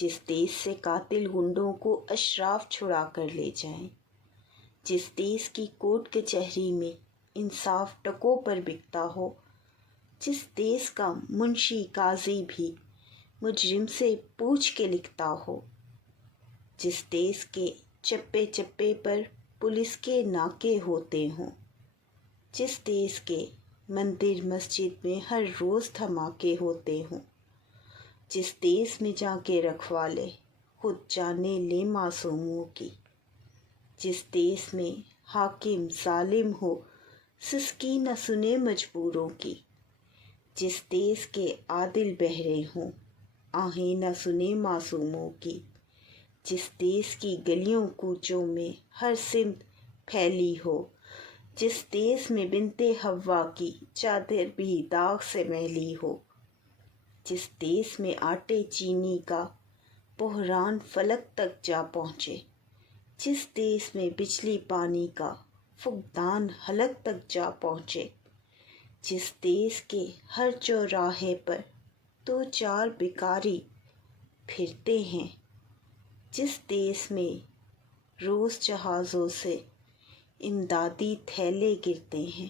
جس دیس سے قاتل گنڈوں کو اشراف چھڑا کر لے جائیں، جس دیس کی کورٹ کچہری میں انصاف ٹکوں پر بکتا ہو، جس دیس کا منشی قاضی بھی مجرم سے پوچھ کے لکھتا ہو، جس دیس کے چپے چپے پر پولیس کے ناکے ہوتے ہوں، جس دیس کے مندر مسجد میں ہر روز دھماکے ہوتے ہوں، جس دیس میں جا کے رکھوالے خود جانے لے معصوموں کی، جس دیس میں حاکم ظالم ہو سسکی نہ سنے مجبوروں کی، جس دیس کے عادل بہرے ہوں آہیں نہ سنے معصوموں کی، جس دیس کی گلیوں کوچوں میں ہر سمت پھیلی ہو، جس دیس میں بنت حوا کی چادر بھی داغ سے میلی ہو، جس دیس میں آٹے چینی کا بحران فلک تک جا پہنچے، جس دیس میں بجلی پانی کا فقدان حلق تک جا پہنچے، جس دیس کے ہر چوراہے پر دو چار بھکاری پھرتے ہیں، جس دیس میں روز جہازوں سے امدادی تھیلے گرتے ہیں،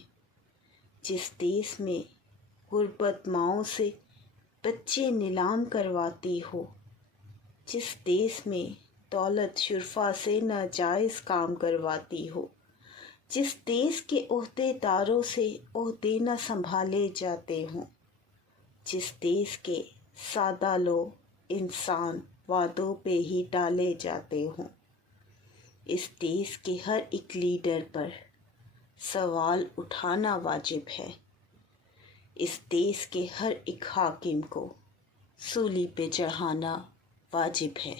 جس دیس میں غربت ماؤں سے بچے نیلام کرواتی ہو، جس دیس میں دولت شرفا سے ناجائز کام کرواتی ہو، جس دیس کے عہدے داروں سے عہدے نہ سنبھالے جاتے ہوں، جس دیس کے سادہ لوگ انسان وعدوں پہ ہی ڈالے جاتے ہوں، اس دیس کے ہر ایک لیڈر پر سوال اٹھانا واجب ہے، اس دیس کے ہر ایک حاکم کو سولی پہ چڑھانا واجب ہے۔